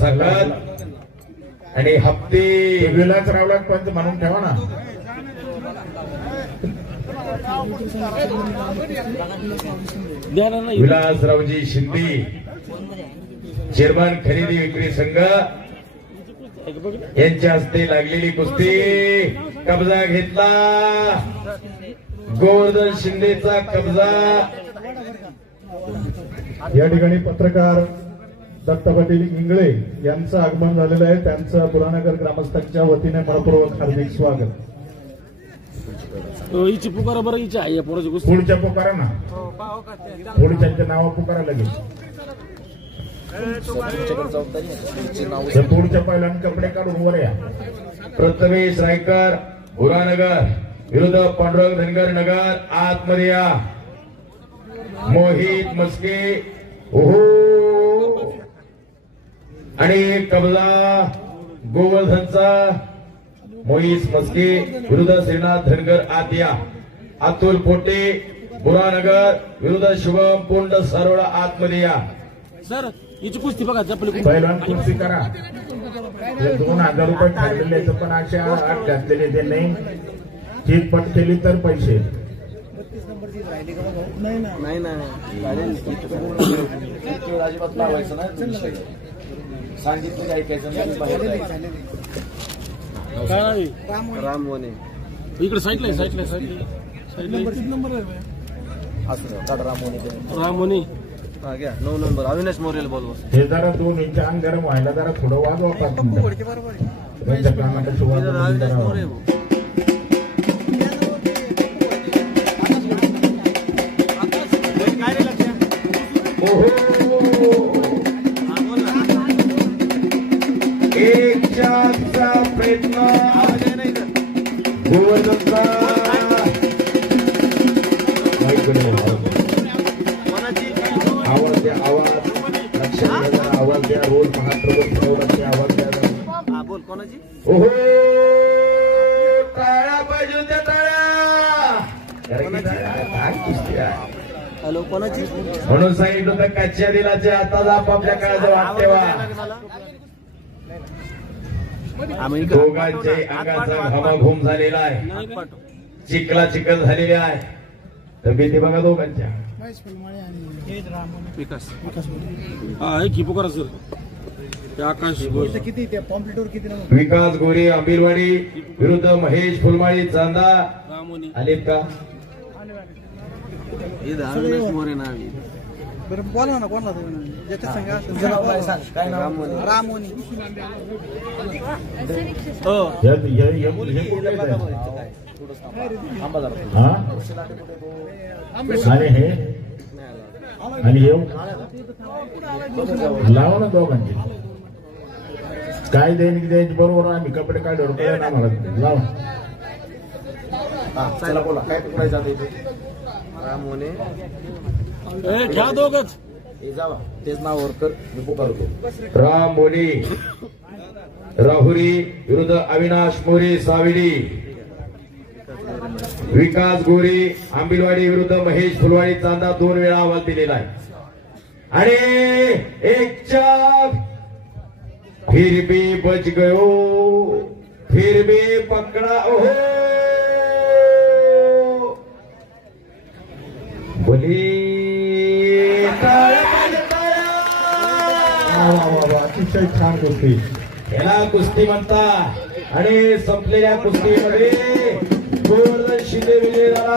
सकत आणि हप्ते विलासरावला पंच म्हणून ठेवा ना. विलासरावजी शिंदे चेअरमन खरेदी विक्री संघ यांच्या हस्ते लागलेली कुस्ती कब्जा घेतला. गोवर्धन शिंदेचा कब्जा. या ठिकाणी पत्रकार दत्त पाटील इंगळे यांचं आगमन झालेलं आहे. त्यांचं पुराणनगर ग्रामस्थांच्या वतीने मनपूर्वक हार्दिक स्वागत. हिची पुकारा बरं हिची आहे पोराची गोष्ट. पुढच्या पुकारा ना, पुढच्या नाव पुकारा लगेच. पुढच्या पहिल्यानं कपडे काढून वर या. प्रथमेश रायकर पुराणनगर विरुद्ध पांडुरंग धनगर नगर आतमध्ये या. मोहित मस्के ओहो आणि कब्जा गोवर्धनचा. मोहित मस्के विरुद्ध श्रीनाथ धनगर आत या. अतुल पोटे बुरानगर विरुद्ध शुभम पोंड सरोडा आतमध्ये या. सर हिची कुस्ती बघा चपली पहिलवान कुस्ती करा. 2000 रुपये ठरलेले पण अशा आठ घातलेले ते नाही. चितपट केली तर पैसे नाही अजिबात लावायचं ना. सांगितलं ऐकायचं काय रामवने इकडे साईडला साईडला रामोनी. घ्या 9 नंबर अविनाश मोरेल बोलवा. हे जरा 2 इंच अंग गरम व्हायला जरा थोडं वाजवतात. अविनाश मोरे एक चारचा प्रयत्न गोवर्धनचा. आवाज द्या, आवाज लक्षात घ्या. आवाज द्या. रोल महाप्रभू आवाज द्या. बोल कोणाची. ओहो टाळ्या पाहिजे त्या टाळ्या. हॅलो कोणाची. म्हणून सांगितलं होतं कच्च्या दिलाचे आता आपापल्या काळाचं वाट ठेवा. दोघांचे अंगाचा घमाघूम झालेला आहे. चिखला चिखल झालेले आहे. तब्येती बघा दोघांच्या. विकास हा एक ही पुकारा सर. आकाश विकास गोरे आंबिलवाडी विरुद्ध महेश फुलमाळी चांदा. रामोनी आलेत का. अविनाश मोरे नावी. बोला ना कोणाला रामोनी. आणि हे आणि येऊ लाव ना दोघांचे. काय दैनिक द्यायची बरोबर. आम्ही कपडे काढले ना मला लाव. चला बोला काय पकडायचं इथे. रामोने घ्या दोघच. जावा तेच नावावर कर मी पुकारतो. राम मोनी राहुरी विरुद्ध अविनाश मोरे साविडी. विकास गोरे आंबिलवाडी विरुद्ध महेश फुलवाडी चांदा. 2 वेळा आवाज दिलेला आहे. आणि एक चार फिर भी बच गयो फिर भी पकड़ा. ओहो बोली अतिशय छान कुस्ती. याला कुस्ती म्हणतात. आणि संपलेल्या कुस्तीमध्ये गोवर्धन शिंदे विजय झाला.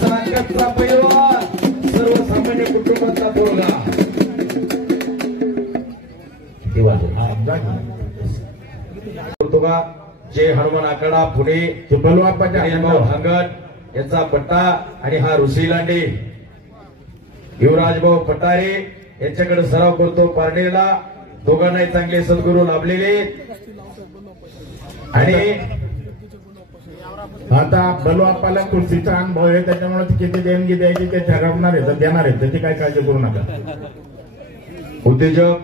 साकतचा पैलवान सर्वसामान्य कुटुंबातला पोरगा. जय हनुमान आखाडा पुणे. भांगड यांचा पट्टा आणि हा ऋषी लांडे युवराजभाऊ पटारे यांच्याकडे सराव करतो पारनेरला. दोघांनाही चांगले सद्गुरू लाभलेले. आणि आता बलवापाला कुस्तीचा अनुभव आहे. त्याच्यामुळे किती देणगी द्यायची ते ठरवणार आहे. देणार आहे त्याची काय काळजी करू नका. उद्योजक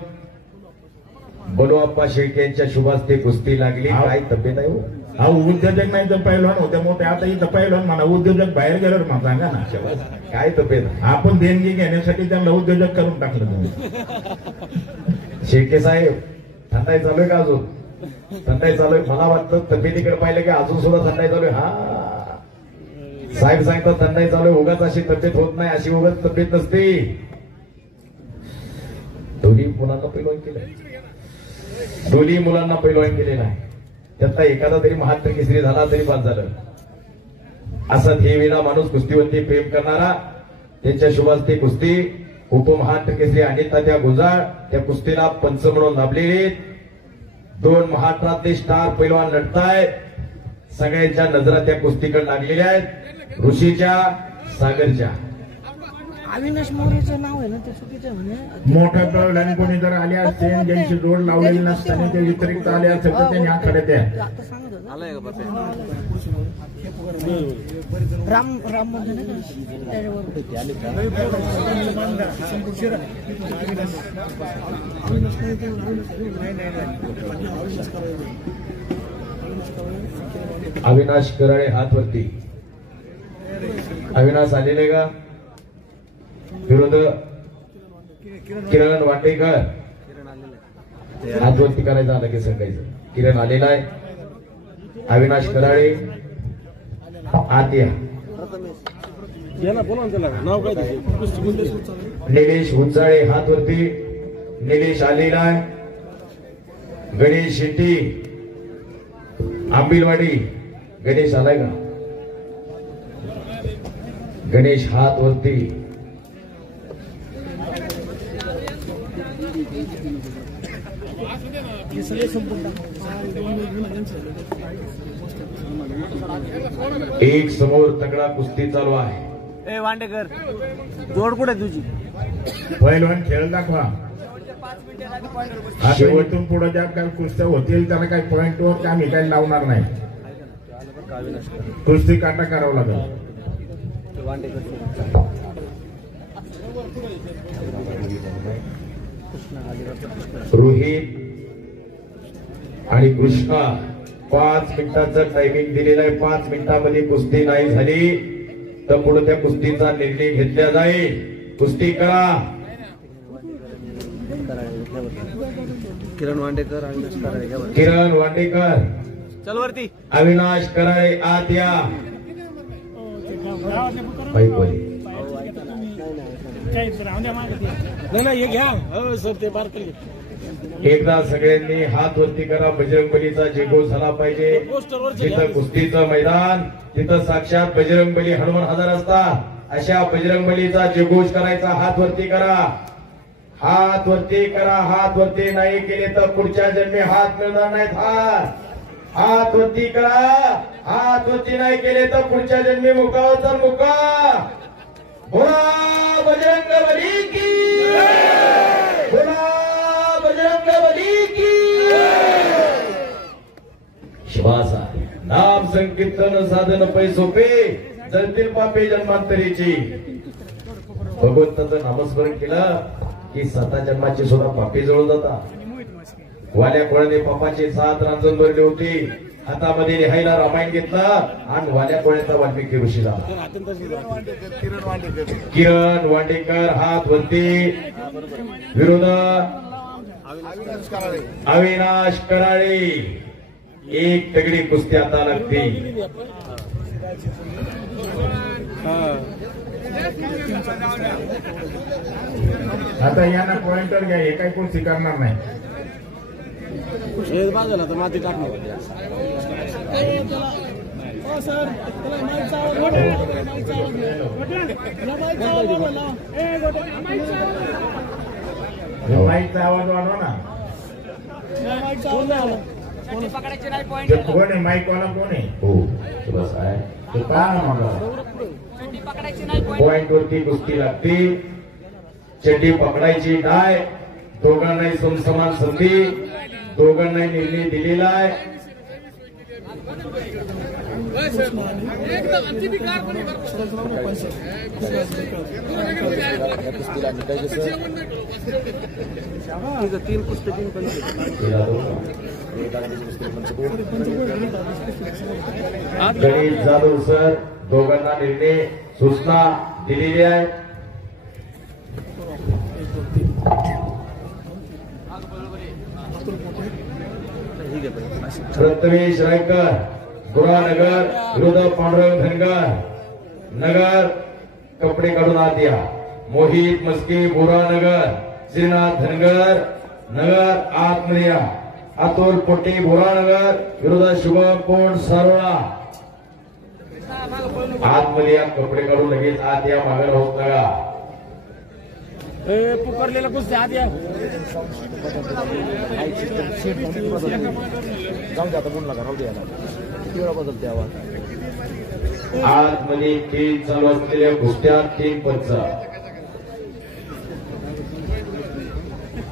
बलवाप्पा शेळके यांच्या शुभास्ते कुस्ती लागली. काय तब्येत आहे. हा उद्योजक नाही तर पैलवान होते मोठे. आता इथं पैलवान म्हणा. उद्योजक बाहेर गेल्यावर मला सांगा ना काय तब्येत. आपण देणगी घेण्यासाठी त्यांना उद्योजक करून टाकलं तुम्ही. शेळके साहेब थंडाई चालू आहे का अजून? थंडाई चालू आहे. मला वाटतं तब्येतीकडे पाहिलं की अजून सुद्धा थंडाई चालू आहे. हा साहेब सांगतात थंडाई चालू आहे. उगाच अशी तब्येत होत नाही, अशी उगाच तब्येत नसते. दोन्ही मुलांना पैलवान केलंय, दोन्ही मुलांना पैलवान केलेलं आहे. त्यातला एखादा तरी महाराष्ट्र केसरी झाला तरी बाद झालं. असा ध्येयवेळा माणूस कुस्तीवरती प्रेम करणारा, त्यांच्या शुभास्ते कुस्ती उपमहाराष्ट्र केसरी अनिल तात्या गुंजाळ त्या कुस्तीला पंच म्हणून लाभलेले. दोन महाराष्ट्रातले स्टार पैलवान लढतायत. सगळ्यांच्या नजरा त्या कुस्तीकडे लागलेल्या आहेत. ऋषीच्या, सागरच्या. अविनाश मोरेचं नाव आहे ना ते चुकीचं आहे म्हणे. मोठ्या पैलवान कोणी जर आले असते ज्यांची जोड लावलेली नसताना ते व्यतिरिक्त आले असेल तर त्यांनी आखाड्यात या. आता सांगत राम राम म्हणजे नाही का? अविनाश कराळे हात वरती. अविनाश आलेले का? विरोध किरण वाटेकर हात वरती करायचा आलं की सांगायचं. किरण आलेला आहे. अविनाश कराळे आत या. निलेश उंचाळे हात वरती. निलेश आलेला आहे. गणेश शेट्टी आंबिलवाडी. गणेश आलाय का? गणेश हात वरती. एक समोर तगडा कुस्ती चालू आहे. ए वांडेकर जोड कुठे तुझी? पैलवान खेळ दाखवा. शेवटून पुढे ज्या काही कुस्त्या होतील त्याला काही पॉइंटवर आम्ही काही लावणार नाही. कुस्ती काटा करावं लागेल. रोहित आणि कृष्णा 5 मिनिटांचं टायमिंग दिलेलं आहे. 5 मिनिटांमध्ये कुस्ती नाही झाली तर पुढे त्या कुस्तीचा निर्णय घेतला जाईल. कुस्ती करा. किरण वांडेकर, अविनाश कराळे. किरण वाटेकर, चल वरती. अविनाश कराळे आत या. बाईकवाली नाही हे घ्या. हो सर ते बार केले. एकदा सगळ्यांनी हात वरती करा. बजरंगबलीचा जयघोष झाला पाहिजे. जिथं कुस्तीचं मैदान तिथं साक्षात बजरंगबली हनुमान हजर असतात. अशा बजरंगबलीचा जयघोष करायचा. हात वरती करा. हात वरती करा. हात वरती नाही केले तर पुढच्या जन्मी हात मिळणार नाहीत. हात वरती करा. हात वरती नाही केले तर पुढच्या जन्मी मुकावचा मुका. बोला बजरंगबली की, बोला बजरंगबली की. श्वासा नाम संकीर्तन साधन पै सोपे जळतील पापे जन्मांतरीची. भगवंताचं नामस्मरण केलं की 7 जन्माची सुद्धा पापे जळून जातात. वाल्या कोळ्याने पापाची 7 रांजण भरली होती. हातामध्ये लिहायला रामायण घेतलं आणि वाल्या कोळ्याचा वाल्मिकी ऋषी झाला. किरण वांडेकर हात वरती. विरोध अविनाश कराळे. एक तगडी कुस्ती आता लागते. आता यांना पॉइंटर घ्या. हे काही कुस्ती करणार नाही. बाजूला तर माती टाकणार. माईकचा आवाज वाढवा ना. ते कोण आहे? माईकवाला कोण आहे? हो बस आहे. ते पहा ना मला. पॉइंट वरती कुस्ती लागते. चड्डी पकडायची नाही. दोघांनाही समसमान संधी. दोघांनाही निर्णय दिलेला आहे. तीन कुस्ती 3 पंच. गणेश जाधव सर दोघांना निर्णय सूचना दिलेली आहे. प्रथमेश रायकर गुरानगर विरुद्ध पांडुरंग धनगर नगर कपडे काढून आत या. मोहित मस्के बोरानगर श्रीनाथ धनगर नगर आतमध्ये या. अतुल पोटे बोरानगर विरुद्ध शुभम कोण सारोळा आतमध्ये या. कपडे काढून लगेच आत या. मागे होत नका. पुकारलेला कुस्ती आत या. जाऊन द्या आता बोलू नका राहू द्या बदलते आवाज. आतमध्ये खेळ चालू असलेल्या कुस्त्या 3 पंच.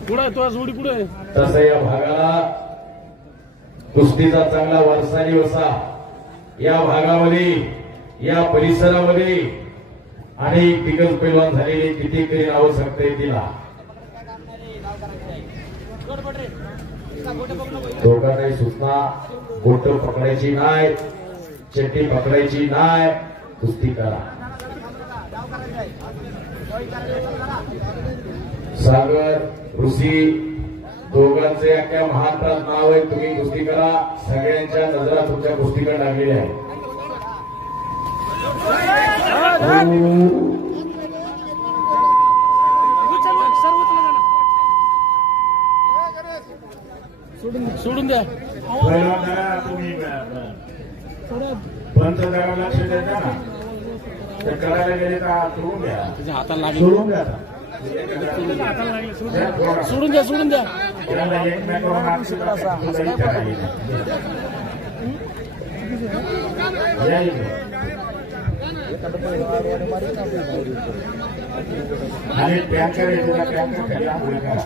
पुढे तो जोडी पुढे. तसं या भागाला कुस्तीचा चांगला वारसानी वसा या भागामध्ये या परिसरामध्ये अनेक दिग्गज पैलवान झालेले कितीतरी नावं सांगता येतील. दोघांनाही सूचना बोट पकडायची नाही, चट्टी पकडायची नाही, कुस्ती करा. सागर ऋषी दोघांचे अख्या महाराष्ट्रात नाव आहे. तुम्ही कुस्ती करा. सगळ्यांच्या नजरा तुमच्या कुस्तीकडे लागलेल्या आहेत. सोडून द्या. तुम्ही पंच जरा लक्ष द्यायचा ना. ते करायला गेले का सोडून द्या. त्याच्या हाताला लागले. सोडून द्या आता. सोडून द्या. सोडून द्या. त्याला एकमेकावर हात फिरवायचा. या इकडे. आणि टँकर येतो ना, टँकर खाली आंघोळ करा.